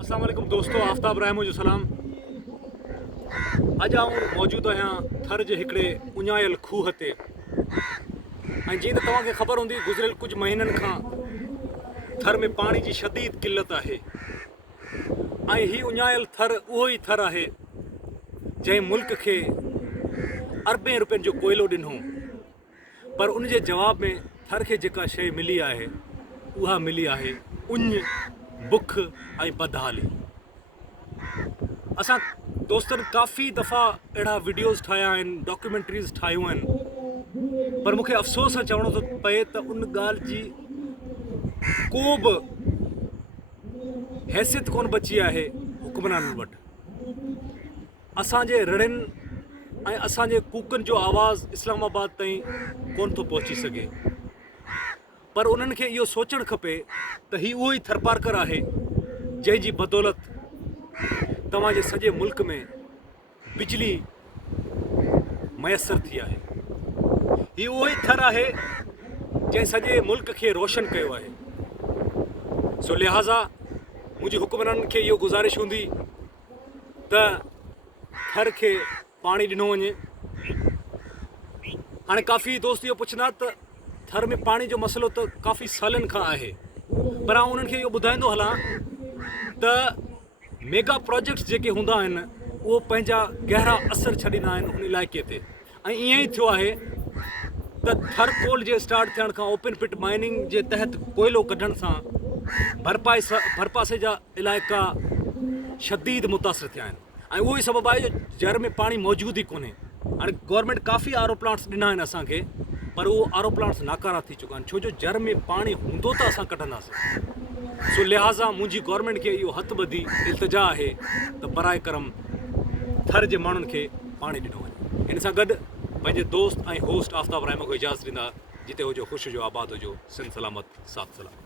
अस्सलाम वालेकुम दोस्तों, आफ्ताब रहमो जो सलाम। अॼु आऊं मौजूदु आहियां थर जे हिकिड़े उञायल खूह ते। ऐं जीअं त तव्हांखे ख़बर हूंदी, गुज़िरियल कुझु महीननि खां थर में पाणी जी शदीद किल्लत आहे। ऐं हीउ उञायल थर उहो ई थर आहे जंहिं मुल्क खे अरबें रुपयनि जो कोयलो ॾिनो, पर उन जे जवाब में थर खे जेका शइ मिली आहे उहा मिली आहे उञ, बुख ऐं बदहाली। असां दोस्तनि काफ़ी दफ़ा अहिड़ा वीडियोज़ ठाहिया आहिनि, डॉक्यूमेंट्रीज़ ठाहियूं आहिनि, पर मूंखे अफ़सोस सां चवणो थो पए त उन ॻाल्हि जी को बि हैसियत कोन बची आहे हुक्मराननि वटि। असांजे रड़ियुनि ऐं असांजे कूकनि जो आवाज़ु इस्लामाबाद ताईं कोन थो पहुची सघे, पर उन्हनि खे इहो सोचणु खपे त हीउ उहो ई थरपारकर आहे जंहिंजी बदौलत तव्हांजे सॼे मुल्क में बिजली मयसरु थी आहे। हीउ उहो ई थर आहे जंहिं सॼे मुल्क खे रोशन कयो आहे। सो लिहाज़ा मुंहिंजी हुक्मराननि खे इहो गुज़ारिश हूंदी त थर खे पाणी ॾिनो वञे। हाणे काफ़ी दोस्त इहो पुछंदा त थर में पाणी जो मसइलो त काफ़ी सालनि खां आहे, पर आउं उन्हनि खे इहो ॿुधाईंदो हलां त मेगा प्रोजेक्ट्स जेके हूंदा आहिनि उहो पंहिंजा गहरा असर छॾींदा आहिनि उन इलाइक़े ते। ऐं ईअं ई थियो आहे त थर कोल जे स्टार्ट थियण खां ओपन पिट माइनिंग जे तहत कोयलो कढण सां भरपासे जा इलाइक़ा शदीद मुतासिर थिया आहिनि। ऐं उहो ई सबबु आहे जो जर में पाणी मौजूदु ई कोन्हे। हाणे गवर्नमेंट काफ़ी आर ओ प्लांट्स ॾिना आहिनि असांखे, पर उहो आर ओ प्लांट्स नाकारा थी चुका आहिनि, छो जो जर में पाणी हूंदो त असां कढंदासीं। सो लिहाज़ा मुंहिंजी गवर्नमेंट खे इहो हथ ॿधी इल्तिजा आहे त बराए करम थर जे माण्हुनि खे पाणी ॾिनो वञे। हिन सां गॾु पंहिंजे दोस्त ऐं होस्ट आफ्ताब रहमो खे इजाज़त ॾींदा। जिते हुजो ख़ुशि हुजो, आबाद हुजो, सिंध सलामत, साथ सलामत।